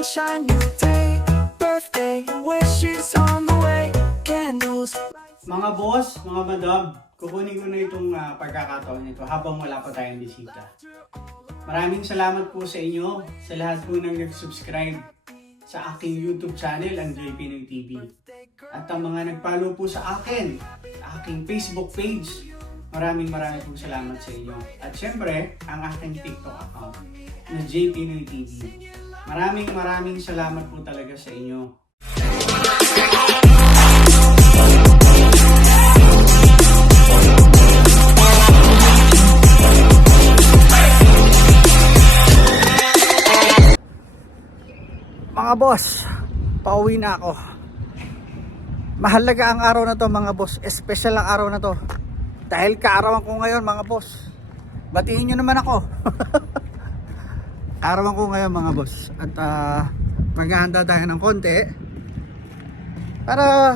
sunshine, new day, birthday wishes on the way, candles. Mga boss, mga madam, kukunin ko na itong pagkakataon nito habang wala pa tayong bisita. Maraming salamat po sa inyo, sa lahat po nang nag-subscribe sa aking YouTube channel, ang Joy Pinoy TV. At ang mga nag-follow po sa akin, sa aking Facebook page, maraming pong salamat sa inyo. At syempre, ang aking TikTok account na Joy Pinoy TV. Maraming salamat po talaga sa inyo. Mga boss, pauwi na ako. Mahalaga ang araw na to mga boss. Espesyal ang araw na to. Dahil kaarawan ko ngayon mga boss. Batiin nyo naman ako. Kaarawan ko ngayon mga boss. At maghahanda tayo ng konti para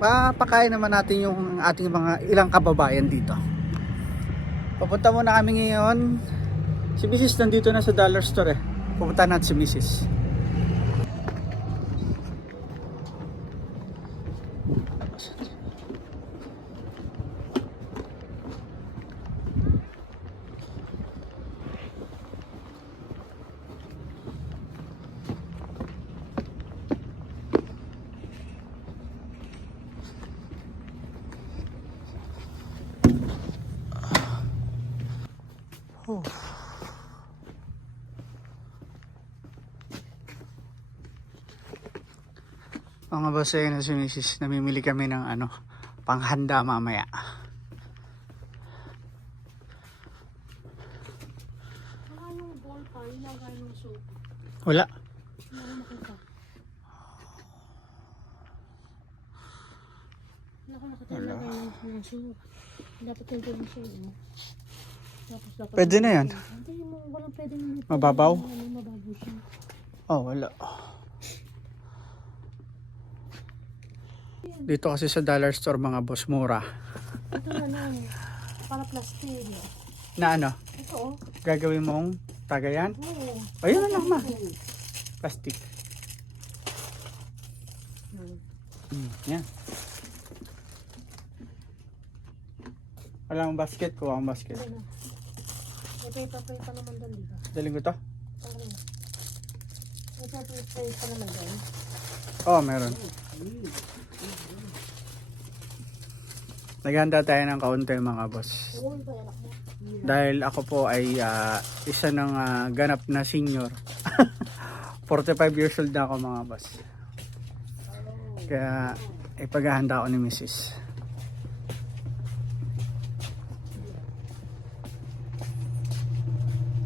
mapakain naman natin yung ating mga ilang kababayan dito. Papunta muna kami ngayon. Si Mrs. nandito na sa dollar store eh. Pupunta natin si Mrs. Mga boss, ayun na si Mrs. Namimili kami ng panghanda mamaya. Wala. Wala. Dapat yung provision mo. Pwede na yan. Hindi mo walang pwede na. Mababaw? Mababaw siya. Oh, wala. Dito kasi sa dollar store mga boss, mura. Ito na para plastic. Na ano? Ito oh. Gagawin mong tagayan? Oo. Ayun na lang ma. Plastic. Yan. Wala akong basket, kuha akong basket. Ito na. May paper pa naman doon, di ba? Daling ko to? Oo. May paper pa naman doon. Oo, meron. Naghanda tayo ng kaunti mga boss. Oo, ito anak mo. Dahil ako po ay isa ng ganap na senior. 45 years old na ako mga boss. Kaya ipaghahanda ako ni Mrs.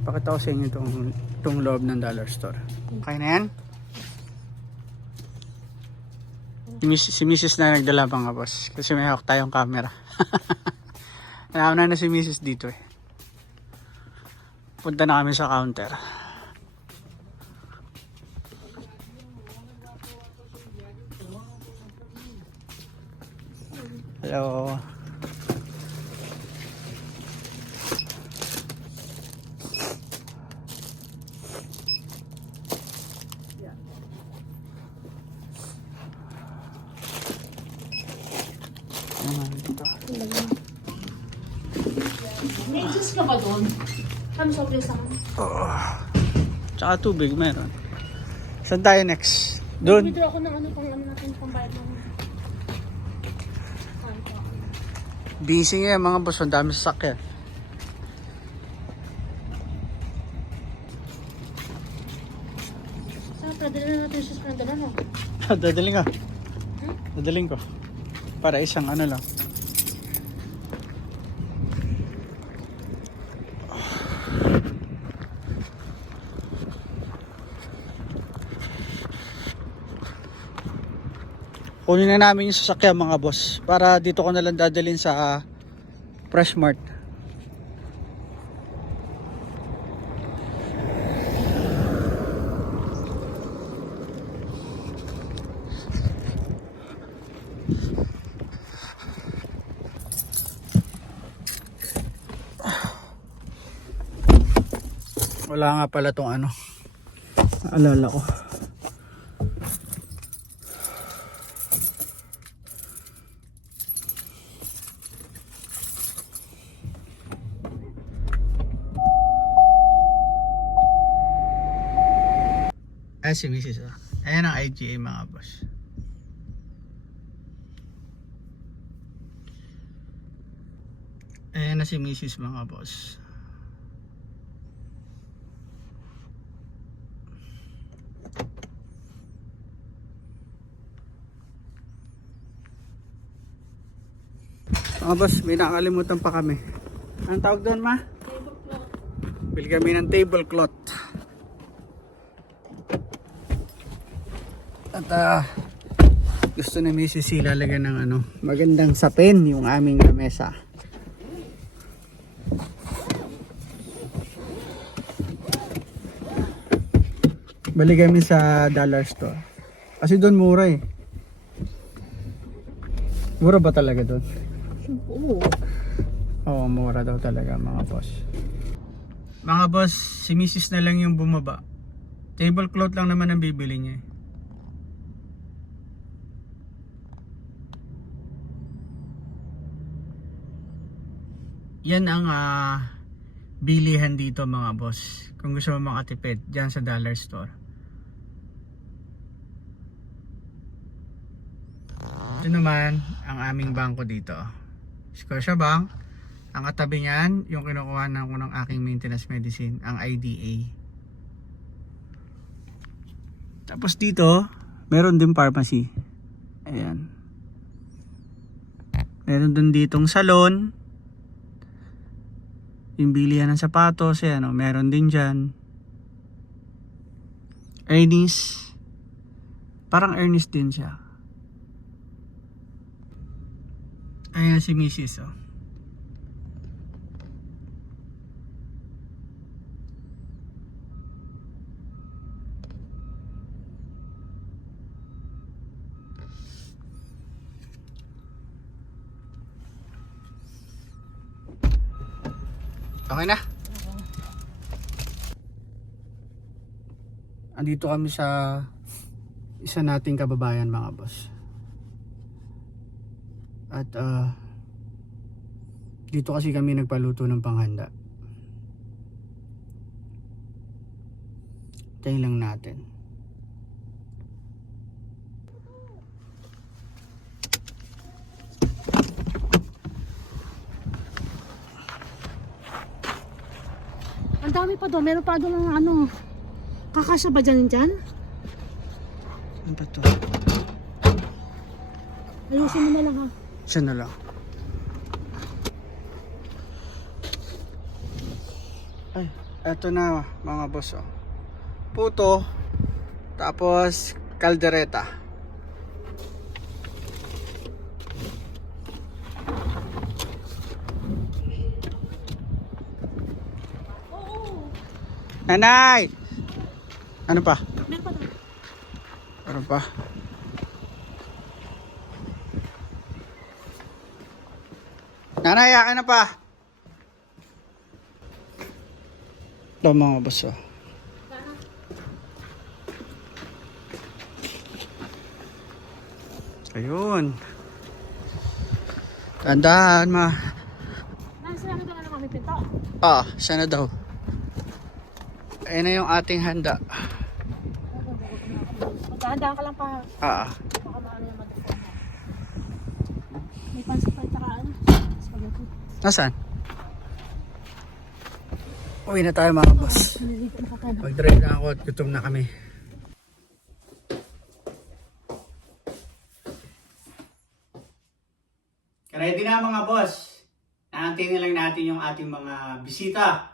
Pakita ko sa inyo itong loob ng dollar store. Okay na yan? Si Mrs. na nagdala mga boss. Kasi may hawak tayong camera. Nauna na si Mrs. dito eh. Punta na kami sa counter. Hello. May exist ka ba doon? Kami sa place ako. Tsaka tubig meron. Saan tayo next? Doon. Withdraw ako ng pang natin pambayad ng Busy ngayon mga boss. Ang dami sasakyan. Pwede na natin yung suspender na. Dadaling ka. Dadaling ko. Para isang lang. Kunin na namin yung sasakyan mga boss. Para dito ko na lang dadalhin sa Fresh Mart. Wala nga pala tong naalala ko. Si Mrs. Oh. Ayan ang IGA mga boss. Ayan na si Mrs. mga boss. Mga boss, may nakalimutan pa kami. Anong tawag doon, ma? Tablecloth. Bili kami ng tablecloth. At gusto na Mrs. lalagyan ng magandang sapin yung aming lamesa. Bali kami sa dollar store. Kasi doon mura eh. Mura ba talaga doon? Oo. Oo, mura daw talaga mga boss. Mga boss, si Mrs. na lang yung bumaba. Tablecloth lang naman ang bibili niya. Yan ang bilihan dito mga boss. Kung gusto mo makatipid dyan sa dollar store. Ito naman ang aming bangko dito. Scotiabank. Ang katabi niyan, yung kinukuha ko ng aking maintenance medicine, ang IDA. Tapos dito, meron din pharmacy. Ayan. Meron din ditong salon. Yung bilihan ng sapatos, ayan, meron din dyan. Ernest. Parang Ernest din siya. Ayan si Mrs. Oh. Okay na. Andito kami sa isa nating kababayan mga boss. At dito kasi kami nagpaluto ng panghanda. Tayo lang natin. Ang dami pa doon. Meron pa doon ng kakasya ba dyan dyan? Ano ba to? Ayusin mo na lang ha. Siya na lang. Ay, eto na mga boss oh. Puto. Tapos kaldereta. Oo. Nanay! Ano pa? Meron pa doon. Ano pa? Nanay, akin na pa! Ito mga boss oh. Ayun. Tandaan ma. Nasa lang doon kami pinto. Siya na daw. Ayun na yung ating handa. Magkahandaan ka lang pa. Baka maano naman. May pansit pa ito kaan. Spaghetti. Nasaan? Uwi na tayo mga boss. Naliligo na kakano. Mag-drive na ako at gutom na kami. Ready na mga boss. Naantay na lang natin yung ating mga bisita.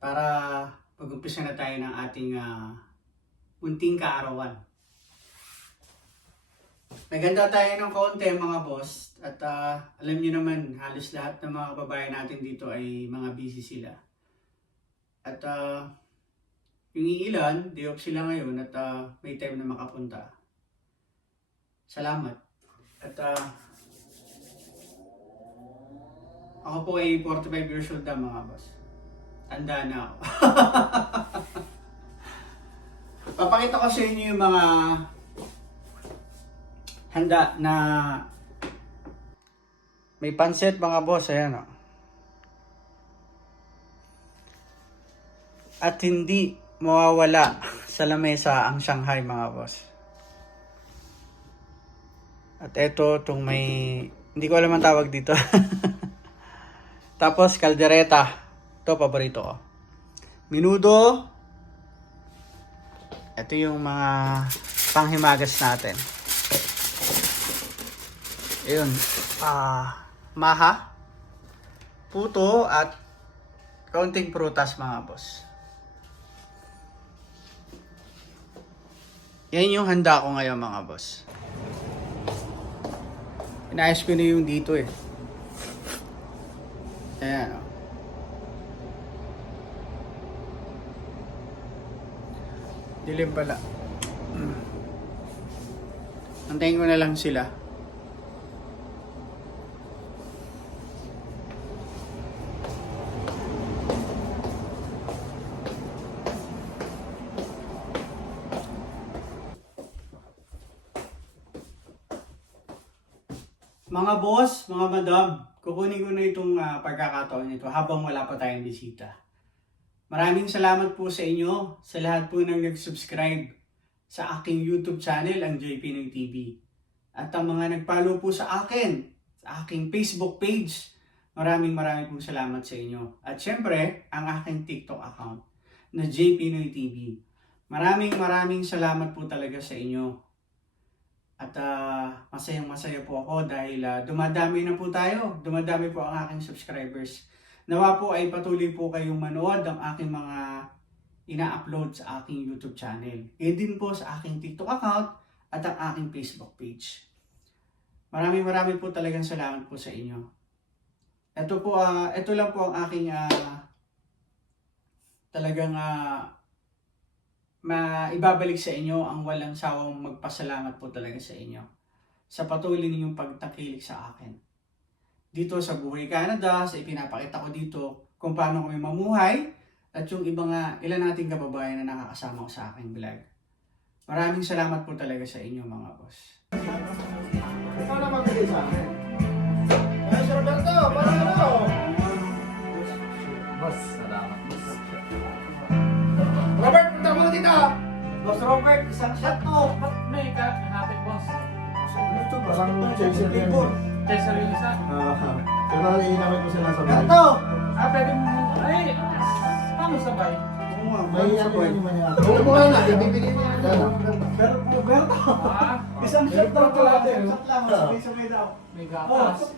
Para pag-umpisa na tayo ng ating munting kaarawan. Naganda tayo ng kaunti mga boss. At alam niyo naman, halos lahat ng mga kababayan natin dito ay mga busy sila. At yung ilan, day off sila ngayon at may time na makapunta. Salamat. At ako po ay 45 years old na mga boss. Tanda na ako. Papakita ko sa inyo yung mga handa na may pansit mga boss. Ayan o. At hindi mawawala sa lamesa ang Shanghai, mga boss. At eto, itong may, hindi ko alam ang tawag dito. Tapos, kaldereta. Ito, paborito ko. Minudo. Ito yung mga panghimagas natin. Ayun. Maha. Puto at kaunting prutas, mga boss. Yan yung handa ko ngayon, mga boss. Inayos ko na yung dito eh. Ayan, oh. Dilim pala. Antayin ko na lang sila. Mga boss, mga madam, kukunin ko na itong pagkakataon nito habang wala pa tayong bisita. Maraming salamat po sa inyo, sa lahat po ng nag-subscribe sa aking YouTube channel, ang Joy Pinoy TV. At ang mga nag-follow po sa akin, sa aking Facebook page, maraming pong salamat sa inyo. At syempre, ang aking TikTok account na Joy Pinoy TV. Maraming salamat po talaga sa inyo. At masayang-masaya po ako dahil dumadami na po tayo. Dumadami po ang aking subscribers. Nawa po ay patuloy po kayong manood ang aking mga ina-upload sa aking YouTube channel. E din po sa aking TikTok account at ang aking Facebook page. Maraming po talagang salamat po sa inyo. Ito lang po ang aking talagang maibabalik sa inyo ang walang sawang magpasalamat po talaga sa inyo sa patuloy ninyong pagtakilik sa akin. Dito sa Buhay Canada, sa ipinapakita ko dito kung paano kami mamuhay at yung ilan nating kababayan na nakakasama ko sa aking vlog. Maraming salamat po talaga sa inyo, mga boss. Ikaw na magbigay sa akin. Sir Roberto, para ano? Boss, salamat. Robert, punta mo dito! Boss Robert, isang shot to! Ba't may ka-happy, boss? Ito, parang chaser yan. Chaser yung isa? Pero iinamit mo sila sa bahay. Ganto! Pwede mo. Ay, paano sabay? May ano yan yung manya. Huwag mo nga na, ibibigay niya. Roberto! Isang shot daw to natin. Shot lang, sabay-sabay daw. May gatas.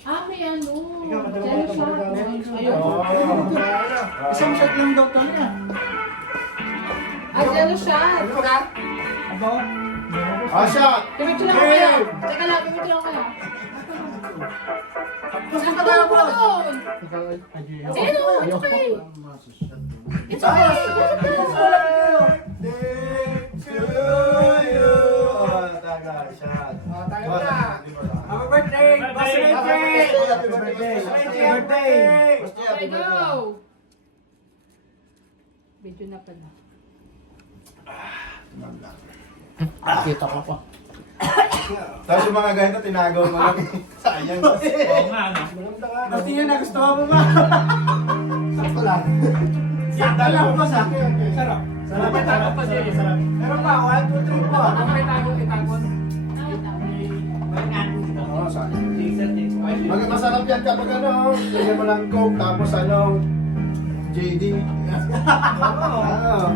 May ano. Ikaw, madala Jello ka, shot. madala ka. Ayun. Isang shot lang daw to niya. Jello shot. Aba? Shot! Pimicture lang ako kayo. Teka lang, pimicture lang kayo. Saan ka ba doon? Sino? It's okay. It's okay. Tayo na! Happy birthday! Boss Reggie! Happy birthday! Happy birthday! Okay, go. Video na pala. Kita ko pa. Tapos yung mga ganito, tinagaw mo lang. Sayang. Oo nga, no? Pati yun nagustuhan mo ba? Sakto lang. Sakto lang po sa akin. Sarap. Sarap. Sarap pa siya. Sarap. Meron pa, 1, 2, 3 po. Ano may itagon? Oo, sayang. Masarap yan kapag ano, lagyan mo lang Coke, tapos ano, JD. Oo.